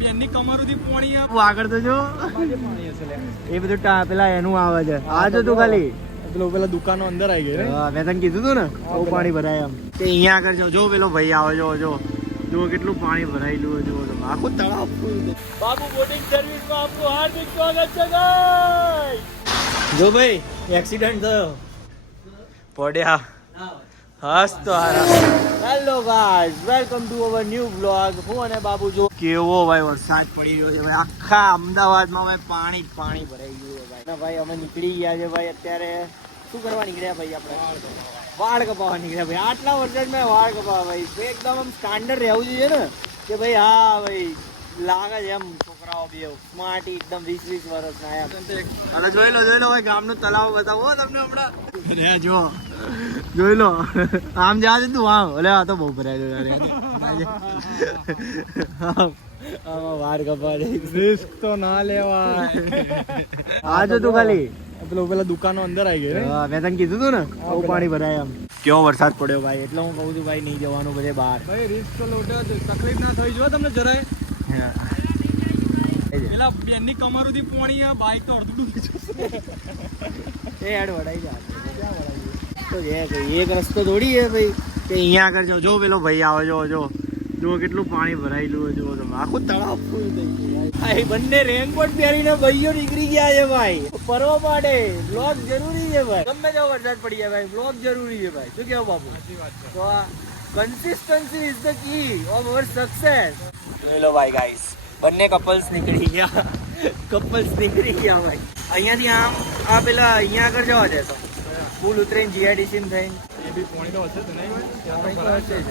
બેનની કમર સુધી પોણી આગળ તો જો પાણી હશે લે. એ બધું પેલા એનું આવે છે આ જો તું ખાલી પેલો પેલા દુકાનો અંદર આવી ગઈ હા, મેં તને કીધું તું ને બહુ પાણી ભરાય એમ તે અહીંયા આગળ જો પેલો ભાઈ આવે જો કેટલું પાણી ભરાયેલું જો આખું તળાવ ફૂલ છે. બાબુ બોટિંગ સર્વિસ માં આપનું હાર્દિક સ્વાગત છે ગાઈસ. જો ભાઈ એક્સિડન્ટ થયો પડ્યા હસ તો હારા. Hello guys, welcome to our new blog. હું અને બાબુ જો કેવો ભાઈ વરસાદ પડી રહ્યો છે ભાઈ. આખા અમદાવાદમાં ભાઈ પાણી જ પાણી ભરાઈ ગયું છે ભાઈ. ભાઈ અમે નીકળી ગયા છે ભાઈ. અત્યારે શું કરવા નીકળ્યા ભાઈ? આપણે વાળ કપાવવા નીકળ્યા ભાઈ. આટલા વરસાદમાં વાળ કપાવવા ભાઈ એકદમ આમ સ્ટાન્ડર્ડ રહેવું જોઈએ ને કે ભાઈ હા ભાઈ લાગે છે એમ છોકરાઓ બી સ્માર્ટ એકદમ 20-20 વર્ષના એમ. અરે જોઈ લો ભાઈ ગામનું તલાવ બતાવો તમને હમણાં. અરે જો જોઈ લો આમ જા તું આમ. અલે આ તો બહુ ભરાય આમાં વાર કપા રિસ્ક તો ના લેવાય. આ જો તું ખાલી પેલા દુકાનો અંદર આવી ગઈ હા, મેં તને કીધું તું ને બહુ પાણી ભરાય એમ. કેવો વરસાદ પડ્યો ભાઈ એટલે હું કહું છું ભાઈ નહીં જવાનું બધે બહાર. ભાઈ રિસ્ક તો લોટે તકલીફ ના થઈ જો તમને જરાય. પેલા બેનની કમર સુધી પોણી બાઈક તો અડધું ડૂબી જશે. એ હેડ વડાઈ જા તો એક રસ્તો થોડી હે ભાઈ કે અહીંયા આગળ જો પેલો ભાઈ આવે જો કેટલું પાણી ભરાયેલું જો આખું તળાવ ફૂલ થઈ ગયું ભાઈ. બંને રેનકોટ પહેરીને ભાઈઓ નીકળી ગયા છે ભાઈ ફરવા માટે. બ્લોગ જરૂરી છે ભાઈ. ગમે તેવો વરસાદ પડી જાય ભાઈ બ્લોગ જરૂરી છે ભાઈ. શું કેવું બાપુ? સાચી વાત છે. તો આ consistency is the key of our success. Hello ભાઈ ગાઈસ, બંને કપલ્સ નીકળી ગયા ભાઈ. અહીંયાથી આમ આ પેલા અહીંયા આગળ જવા દે તો પુલ ઉતરીને જીઆઈડીસી થઈને એ બી પોણી તો હશે જ નહીં ભાઈ. ત્યાં તો હશે જ.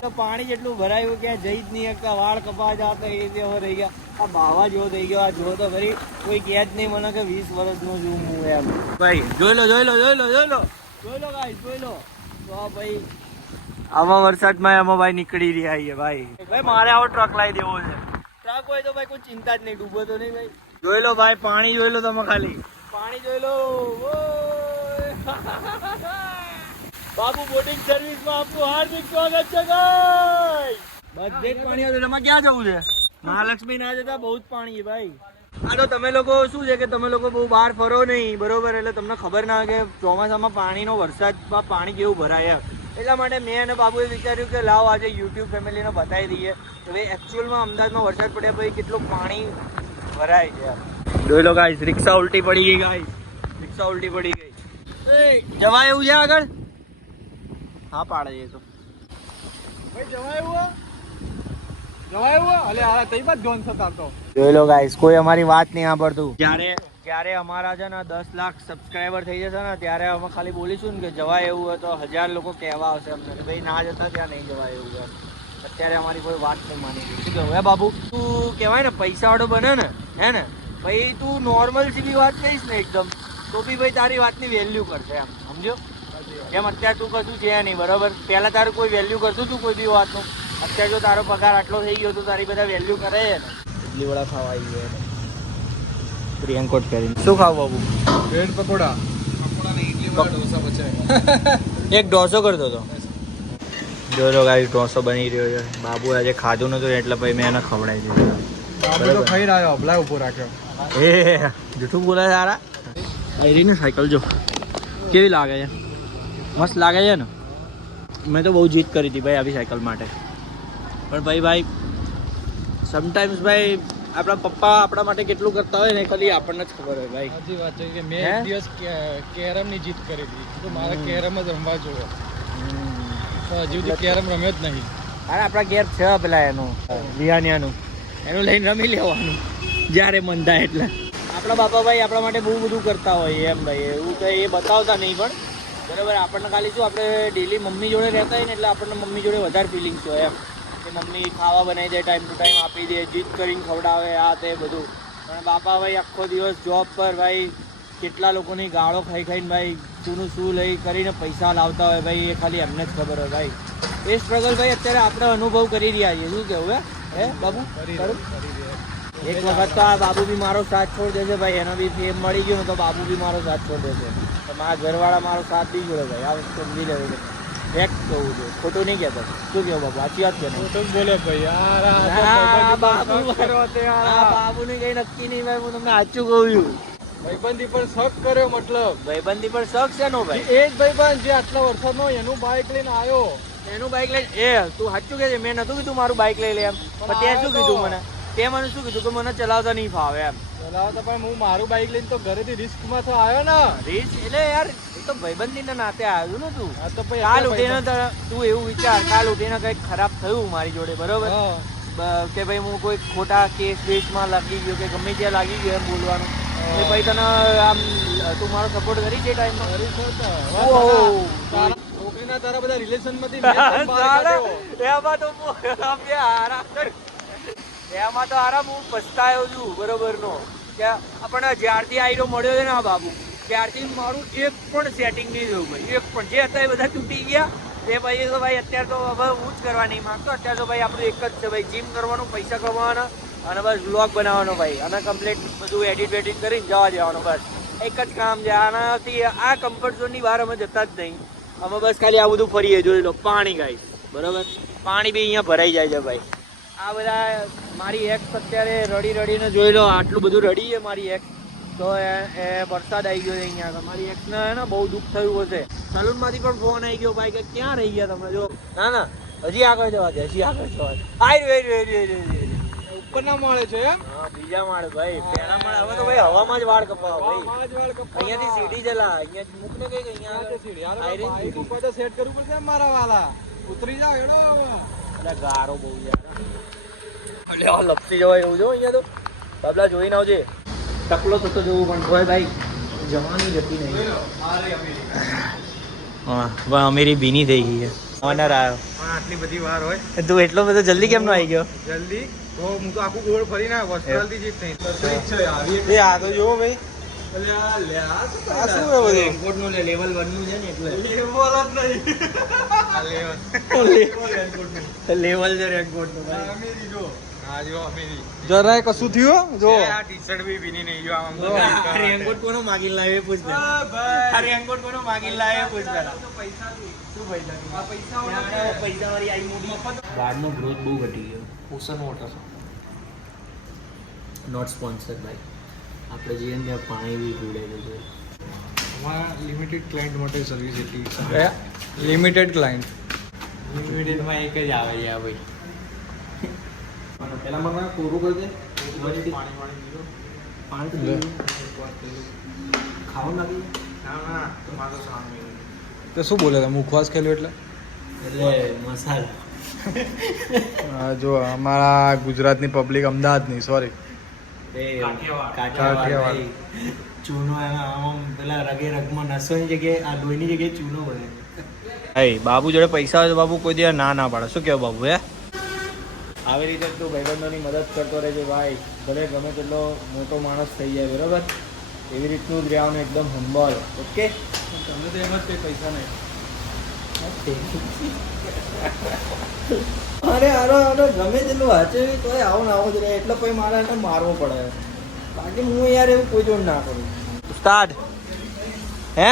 તો પાણી જેટલું ભરાયું ક્યાં જઈ જ નહીં શકતા. વાળ કપા જતા એ હવે રહી ગયા. આ બાવા જેવો થઈ ગયો. આ જો તો ખરી કોઈ કહે જ નહીં મને કે 20 વર્ષનો છું હું એમ. ભાઈ જોઈ લો ગાઈસ જોઈ લો. તો ભાઈ આવા વરસાદમાં એમાં ભાઈ નીકળી રહ્યા છે ભાઈ. મારે આવો ટ્રક લાવી દેવો છે. ટ્રક હોય તો ભાઈ કોઈ ચિંતા જ નહીં, ડૂબો તો નહીં ભાઈ. જોઈ લો ભાઈ પાણી જોઈ લો તમે ખાલી. પાણી જોઈ લો. બાબુ બોટિંગ સર્વિસ માં આપનું હાર્દિક સ્વાગત છે ગાઈસ. બધે જ પાણી હતું. એમાં ક્યાં જવું છે? મહાલક્ષ્મી ના જતા બહુ જ પાણી છે ભાઈ. આ તો તમે લોકો શું છે કે તમે લોકો બહુ બહાર ફરો નહીં બરોબર, એટલે તમને ખબર ના હોય કે ચોમાસામાં પાણીનો વરસાદમાં પાણી કેવું ભરાય. એટલા માટે મેં અને બાબુએ વિચાર્યું કે લાવ આજે યુટ્યુબ ફેમિલીને બતાવી દઈએ હવે એકચ્યુઅલમાં અમદાવાદમાં વરસાદ પડ્યા પછી કેટલું પાણી ભરાય છે. જોઈ લો ગાઈસ, રિક્ષા ઉલટી પડી ગઈ ગાઈસ. જવાય એવું છે આગળ? હા પાડે છે તો ભાઈ જવાય એવું અલે આ તઈ બાદ જોન થતા તો. જોઈ લો ગાઈસ, કોઈ અમારી વાત નહીં સાંભળતું. જ્યારે અમારા છે ને 10 લાખ સબસ્ક્રાઈબર થઈ જશે ને ત્યારે અમે ખાલી બોલીશું ને કે જવાય એવું હોય તો 1000 લોકો કહેવા આવશે અમને કે ભાઈ ના જતા ત્યાં નહીં જવાય એવું છે. અત્યારે અમારી કોઈ વાત નહીં માની. શું કહું હે બાબુ? તું કહેવાય ને પૈસાવાળો બને ને હે ને ભાઈ, તું નોર્મલ સીધી વાત કહીશ ને એકદમ તો બી ભાઈ તારી વાતની વેલ્યુ કરશે એમ. સમજો? એમ અત્યારે તું કશું છે નહીં બરોબર. પહેલાં તારું કોઈ વેલ્યુ કરતું તું કોઈ બી વાતનું. અત્યારે જો તારો પગાર આટલો થઈ ગયો તો તારી બધા વેલ્યુ કરે છે ને. ઇડલી વડા ખાવા આવી ગયા રેનકોટ પહેરીને. શું ખાવું બાબુ? બ્રેડ પકોડા ને ઇડલી વડા ઢોસા બચાય. એક ઢોસો કરતો હતો. જો ગાઈસ ઢોસો બની રહ્યો છે. બાબુ આજે ખાધું નતું એટલે ભાઈ મેં એને ખવડાવી દીધું. બાબુ તો ખાઈ રહ્યો, અભલા ઉભો રાખ્યો. એ જૂઠું બોલાય સારા. આયરી ને સાયકલ જો કેવી લાગે છે? મસ્ત લાગે છે ને. મેં તો બહુ જીદ કરી હતી ભાઈ આવી સાયકલ માટે, પણ ભાઈ સમટાઈમ્સ ભાઈ આપણા પપ્પા આપણા માટે કેટલું કરતા હોય ને ખાલી આપણને જ ખબર હોય ભાઈ. સાચી વાત છે કે મેં એક દિવસ કેરમ ની જીત કરી હતી તો મારે કેરમ જ રમવા જોઈએ. તો હજુ સુધી કેરમ રમ્યો જ નહીં. અરે આપણા ઘેર છે પેલા એનું વિહાનિયાનું, એનું લઈને રમી લેવાનું જ્યારે મન થાય એટલે. આપણા બાપા ભાઈ આપણા માટે બહુ બધું કરતા હોય એમ ભાઈ. એવું કંઈ એ બતાવતા નહીં પણ બરાબર. આપણને ખાલી શું આપણે ડેલી મમ્મી જોડે રહેતા હોય ને એટલે આપણને મમ્મી જોડે વધારે ફિલિંગ્સ હોય એમ કે મમ્મી ખાવા બનાવી દે, ટાઈમ ટુ ટાઈમ આપી દે, જીદ કરીને ખવડાવે આ તે બધું. પણ બાપા ભાઈ આખો દિવસ જોબ પર ભાઈ કેટલા લોકોની ગાળો ખાઈને ભાઈ શું લઈ કરીને પૈસા લાવતા હોય ભાઈ એ ખાલી એમને જ ખબર હોય ભાઈ. એ સ્ટ્રગલ ભાઈ અત્યારે આપણે અનુભવ કરી રહ્યા છીએ. શું કેવું હે બાબુ? એક વખત તો આ બાબુ બી મારો સાથ છોડ દેશે ભાઈ. એનો બી ફેમ મળી ગયો ને તો બાબુ બી મારો સાથ છોડ દેશે. તો મારા ઘરવાળા મારો સાથ બી જોડે ભાઈ. આ સમજી લેવું. ફેક્ટ કહું છું, ખોટું નહીં કહેતો. શું કહો બાબુ, સાચી વાત કે નહીં? તો બોલે ભાઈ યાર બાબુને કઈ નક્કી નહીં ભાઈ, હું તમને સાચું કહું છું. ભાઈબંધી પર શક કર્યો મતલબ ભાઈબંધી પર શક છે નો ભાઈ. એ જ ભાઈબંધ જે આટલા વરસાદનો એનું બાઇક લઈને આવ્યો. એનું બાઇક લઈને તું સાચું કે છે, મેં નતું કીધું મારું બાઇક લઈ લે એમ, પણ તે શું કીધું મને, તે મને શું કીધું કે મને ચલાવતા નહીં ફાવે એમ. ચલાવતા પણ હું મારું બાઇક લઈને તો ઘરેથી રિસ્કમાં તો આવ્યો ને. રીચ એટલે યાર એ તો ભાઈબંધીના નાતે આવ્યું ને તું. હા તો ભાઈ કાલ ઉઠીને તું એવું વિચાર, કાલ ઉઠીને કંઈક ખરાબ થયું મારી જોડે, બરોબર, કે ભાઈ હું કોઈ ખોટા કેસ બેસમાં લાગી ગયો કે ગમે ત્યાં લાગી ગયો એમ બોલવાનું, એ ભાઈ તને આમ તું મારો સપોર્ટ કરી છે ટાઈમમાં? છોકરીના તારા બધા રિલેશનમાંથી એમાં તો આરામ હું પસ્તાયો છું, બરોબર નો, કે આપણને જ્યારથી આઈરો મળ્યો છે ને આ બાબુ, ત્યારથી મારું એક પણ સેટિંગ નહીં થયું ભાઈ, એક પણ. જે હતા એ બધા તૂટી ગયા. એ ભાઈ તો ભાઈ અત્યારે તો હવે હું જ કરવા નહીં માંગતો. અત્યારે તો ભાઈ આપણું એક જ છે ભાઈ, જીમ કરવાનું, પૈસા કમાવાના અને બસ વ્લોગ બનાવવાનો ભાઈ, અને કમ્પ્લીટ બધું એડિટ કરીને જવા દેવાનું, બસ એક જ કામ છે. આનાથી આ કમ્ફર્ટ ઝોનની બહાર અમે જતા જ નહીં. અમે બસ ખાલી આ બધું ફરીએ. જોઈ લો પાણી ગાઈસ, બરોબર, પાણી બી અહીંયા ભરાઈ જાય છે ભાઈ. આ બધા મારી એક્સ અત્યારે રડીને જોઈ લો, આટલું બધું રડી છે મારી એક્સ. તો એ વરસાદ આવી ગયો છે અહીંયા. મારી એક્સને ને બહુ દુઃખ થયું હશે. સલૂનમાંથી પણ ફોન આવી ગયો ભાઈ કે ક્યાં રહી ગયા તમે? જો ના હજી આગળ જવા દે, હજી આગળ જવા દે. ઉપરના માળે છે એમ? હા, બીજા માળે ભાઈ, પહેલા માળે. હવે તો ભાઈ હવામાં જ વાળ કપાવો ભાઈ, અહીંયાથી સીડી ચલા, અહીંયા મૂક ને કઈક અહીંયા ઉપર તો સેટ કરવું પડશે મારા વાલા. ઉતરી જાવ એડો. એટલે ગારો બહુ છે એટલે આ લપસી જવાય એવું જો અહીંયા તો. બાબલા જોઈને આવજે, ટકલો થતો જવું પણ હોય ભાઈ, જવાની જતી નહીં. હા પણ અમેરી ભીની થઈ ગઈ છે. ઓનર આવ્યો. આટલી બધી વાર હોય તું એટલો બધો જલ્દી કેમ નો આવી ગયો? જલ્દી તો હું તો આખું ગોળ ફરીને હોસ્પિટલ થી જીત થઈ. એ આ તો જો ભાઈ, આ શું હે બધું? રેનકોટ નું લેવલ 1 નું છે ને એટલે લેવલ જ નહીં. આ લેવલ છે રેનકોટ નું ભાઈ. અમેરી જો. હા જો અમેરી. જરાય કશું થયું જો. આ ટી-શર્ટ બી ભીની નહીં જો આમ. રેનકોટ કોનો માગી લાવે પૂછ લે. આ રેનકોટ કોનો માગી લાવે પૂછ લે. પૈસા શું પૈસા? આ પૈસા પૈસા વાળી આઈ મોટી. વાળનો ગ્રોથ બહુ ઘટી ગયો. ઓશન વોટર નોટ સ્પોન્સર્ડ ભાઈ. આપણે જઈએ ને ત્યાં પાણી બી પીવડાવી દેજો. અમારા લિમિટેડ ક્લાયન્ટ માટે સર્વિસ એટલી છે. Limited client. લિમિટેડમાં એક જ આવે છે આ ભાઈ. પેલા મને કોરું કરી દે. પાણી ખાવા લાગી તો શું બોલે તમે મુખવાસ ખેલ્યો એટલે મસાલા જો અમારા ગુજરાતની પબ્લિક અમદાવાદની સોરી કાઠિયાવાડ ચૂનો આમ પેલા રગે રગમાં નસવાની જગ્યાએ આ લોહીની જગ્યાએ ચૂનો બને. ભાઈ બાબુ જોડે પૈસા હોય તો બાબુ કોઈ દિવસ ના પાડે. શું કહેવું બાબુ? હે આવી રીતે તું ભાઈબંધોની મદદ કરતો રહેજે ભાઈ, ભલે ગમે તેટલો મોટો માણસ થઈ જાય, બરાબર? એવી રીતનું જ રહેવાનું, એકદમ હંબલ. ઓકે? તમને તો એમ જ કંઈ પૈસા નહીં. અરે અરે ગમે તેટલું વાંચે તો આવો ને આવો જ રહે, એટલે પછી મારે એને મારવો પડે. બાકી હું યાર એવું કોઈ જોડ ના કરું. ઉસ્તાદ હે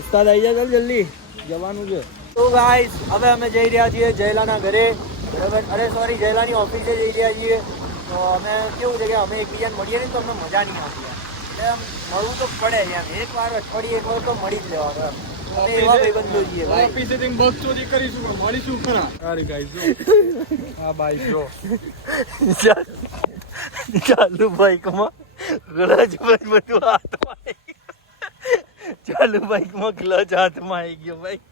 ઉસ્તાદ આવી જા જલ્દી, જવાનું છે. તો ગાઈસ હવે અમે જઈ રહ્યા છીએ જયલાના ઘરે, બરાબર? અરે સોરી, જયલાની ઓફિસે જઈ રહ્યા છીએ. તો અમે કેવું છે કે અમે એકબીજાને મળીએ ને તો અમને મજા નહીં આવતી. એટલે આમ મળવું તો પડે એમ, એક વાર અઠવાડિયે એક વાર તો મળી જ લેવાનું એમ. અમે એવા ભાઈબંધો છીએ ભાઈ. ઓફિસેથી બસ ચોરી કરીશું પણ મળીશું ખરા. અરે ગાઈસ જો આ બાઈક જો ચાલુ બાઈકમાં ક્લચ બધું હાથમાં આવી ગયું. ચાલુ બાઈકમાં ક્લચ હાથમાં આવી ગયો ભાઈ.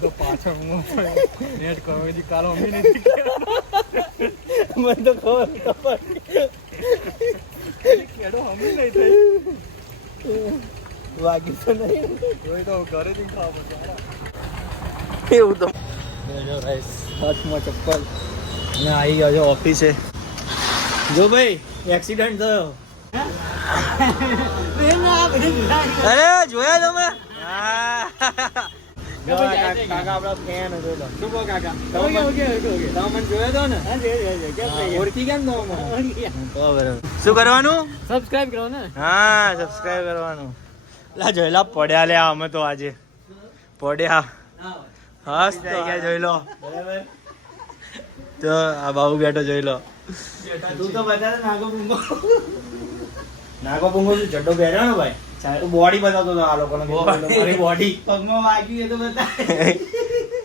તો પાછળ હું નેટ કરવા કાલો અમી નથી મને તો ખબર કેડો અમી નહીં થઈ વાગી તો નહીં જોઈ તો ઘરેથી ખાવા પડશે એવું તો. હાથમાં ચપ્પલ ને આવી ગયો છે ઓફિસે. જો ભાઈ એક્સિડન્ટ થયો. અરે જોયા તમે? જો આ કાકા આપણા ફેન હતો તો. શું કહો કાકા? તમે ઓકે. મને જોયો તો ને? કેમ હા, નહીં? ઓળખી ગયા ને તો મને? તો બરાબર. શું કરવાનું? સબસ્ક્રાઇબ કરો ને. હા સબસ્ક્રાઇબ કરવાનું. લા જોઈલા પડ્યા લે અમે તો આજે પડ્યા. હાસ તો ગયા જોઈ લો. બરાબર. તો આ બાબુ બેઠો જોઈ લો. તું તો બતા નાગો પુંગો. નાગો પુંગો તું જડ્ડો પહેર્યો ને ભાઈ. બોડી બતાવતો તો આ લોકોને. મારી બોડી પગમાં વાગ્યું એ તો બતા.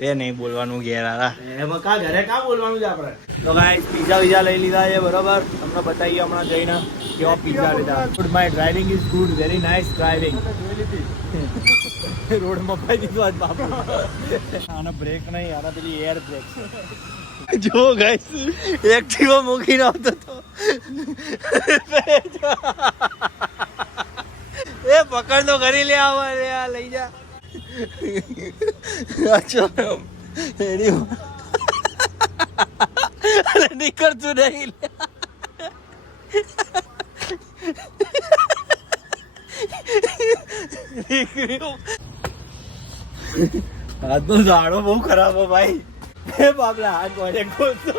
એ નહીં બોલવાનું ઘેર આરા. એમાં કા ઘરે કા બોલવાનું છે આપણે. તો ગાઈસ પીઝા વિઝા લઈ લીધા છે બરોબર. તમને બતાવીએ હમણાં જઈને કેવા પીઝા લીધા. Good my driving is good, very nice driving. Road મપાઈ દીધું આજ બાપુ. આનો બ્રેક નહીં, આના પેલી એર બ્રેક છે. જો ગાઈસ એક્ટિવા મૂકીને આવતો તો એ પકડ તો કરી લે આવા લે આ લઈ જા. અચ્છા એની અરે નીકળતું નહીં લે. આજનો ઝાડો બહુ ખરાબ હો ભાઈ. એ બાપલા હાથ બોલે ખોલતો.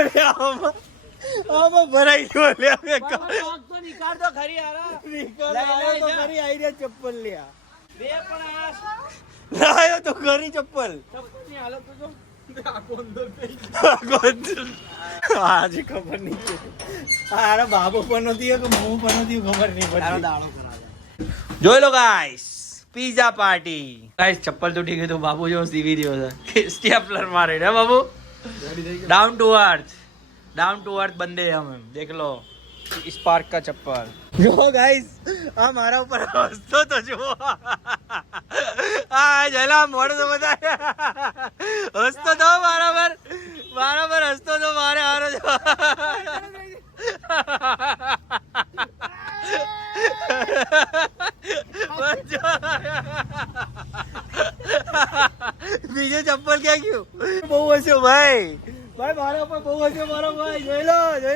અરે આમાં ભરાઈ ગયો લે. હવે તો નિકાળ તો ખરી આરા. લાયો તો ખરી આઈ રે ચપ્પલ લ્યા. બે પણ લાયો તો ખરી ચપ્પલ. ચપ્પલની હાલત તો જો. આજે ખબર નહીં. અરે બાબો પણ નથી કે હું પણ નથી ખબર નહીં પડતી. જોઈ લો ગાઈસ પીઝા પાર્ટી. ગાઈસ ચપ્પલ તૂટી ગઈ તો બાબુ જો સીવી રહ્યો છે. સ્ટેપલર મારે ને Babu. Down to earth Bande हम देख लो स्पार्क का चप्पल. जो गाइस આ મારા ઉપર હસતો તો જો. આ જલા મોડ તો બતાય. હસતો તો બરાબર હસતો તો મારે હારો જો. બીજો ચપ્પલ ક્યાં ગયું? બહુ હસ્યો ભાઈ મારા ઉપર બહુ હસ્યો મારો ભાઈ. જોઈ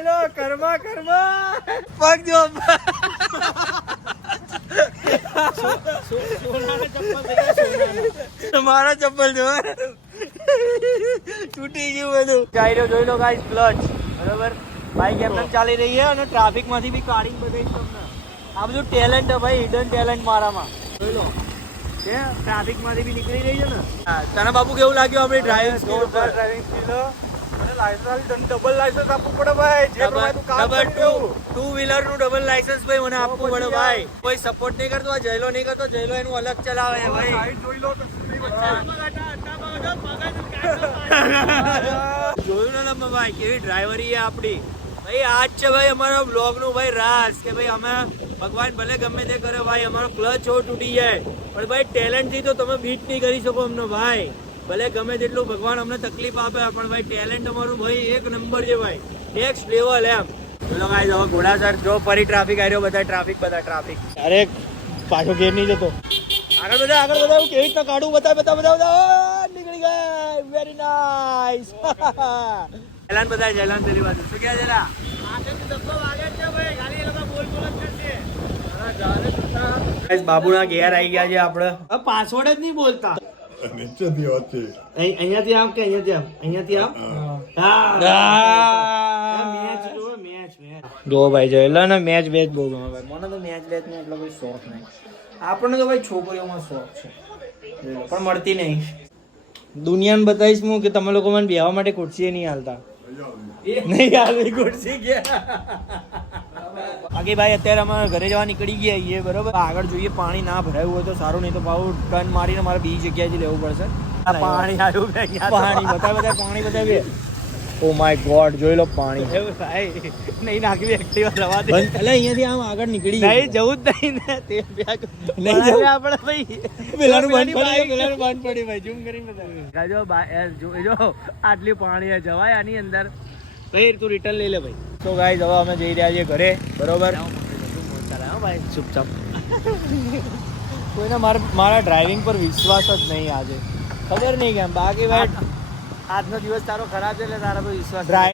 લો કર્મા પગ જો. મારા ચપ્પલ જો તૂટી ગયું બધું. જોઈ લો ગાઈસ ક્લચ બરાબર. બાઈક એમ ચાલી રહી છે અને ટ્રાફિક માંથી બી કાઢી બતાવીશ તમને. આ બધું ટેલેન્ટ ભાઈ, હિડન ટેલેન્ટ મારામાં. જોઈ લો ટ્રાફિક માંથી બી નીકળી રહી છે ને. તને બાપુ કેવું લાગ્યું આપણી ડ્રાઇવિંગ સ્કીલ ઉપર? ડ્રાઇવિંગ સ્કીલ ડબલ લાયસન્સ આપવું પડે ભાઈ. ટુ વ્હીલર નું ડબલ લાયસન્સ ભાઈ મને આપવું પડે ભાઈ. કોઈ સપોર્ટ નહીં કરતો, જયલો નહીં કરતો. જયલો એનું અલગ ચલાવે છે ભાઈ. જોયું ને ભાઈ કેવી ડ્રાઈવરી છે આપડી ભાઈ. આજ છે ભાઈ અમારા બ્લોગ નું ભાઈ રાજ કે ભાઈ અમે ભગવાન ભલે ગમે તે કરે ભાઈ અમારો ક્લચ હો તૂટી જાય પણ ભાઈ ટેલેન્ટ થી તો તમે બીટ નહીં કરી શકો અમને ભાઈ. ભલે ગમે તેટલું ભગવાન અમને તકલીફ આપે પણ ભાઈ ટેલેન્ટ અમારું ભાઈ એક નંબર છે ભાઈ. નેક્સ્ટ લેવલ એમ. ચલો ગાઈસ હવે ઘોડાસર જો ફરી ટ્રાફિક આવ્યો. બધા ટ્રાફિક. અરે પાછો ઘેર નહીં જતો. આગળ બધા કેવી રીતના કાઢું બધા નીકળી ગયા. Very nice. જયલાન પેલી બાજુ શું કહે છે? બાબુના ઘેર આવી ગયા છે આપડે. પાસવર્ડ જ નહીં બોલતા. અહીંયાથી આમ કે અહીંયાથી આમ. જો ભાઈ જયલા ને મેચ બહુ ગમે ભાઈ. મને તો મેચ નો એટલો કોઈ શોખ નહીં. આપણને તો ભાઈ છોકરીઓમાં શોખ છે પણ મળતી નહીં. દુનિયાને બતાવીશ હું કે તમે લોકો મને બેહવા માટે ખુરશી નહીં હાલતા. નહીં હાલવી ખુરશી ગયા. બાકી ભાઈ અત્યારે અમારે ઘરે જવા નીકળી ગયા છીએ બરોબર. આગળ જોઈએ પાણી ના ભરાયું હોય તો સારું, નહીં તો પાછું ટર્ન મારીને મારે બીજી જગ્યાએથી લેવું પડશે. પાણી આવ્યું પાણી બતાવીએ. ઓ માય ગોડ જોઈ લો પાણી. નહીં નાખવી એક્ટિવા રવા દે. એટલે અહીંયાથી આમ આગળ નીકળી નહીં જવું જ નહીં ને. તે નહીં જવું આપણે ભાઈ. પેલાનું બંધ પડી ભાઈ. ઝૂમ કરીને બતાવી. જો આટલી પાણી જવાય આની અંદર. ભાઈ તું રિટર્ન લઈ લે ભાઈ. તો ગાઈસ હવે અમે જઈ રહ્યા છીએ ઘરે બરોબર. ભાઈ ચૂપચાપ. કોઈને મારા ડ્રાઇવિંગ પર વિશ્વાસ જ નહીં આજે. ખબર નહીં કેમ. બાકી ભાઈ આજનો દિવસ તારો ખરાબ છે એટલે તારા પર વિશ્વાસ.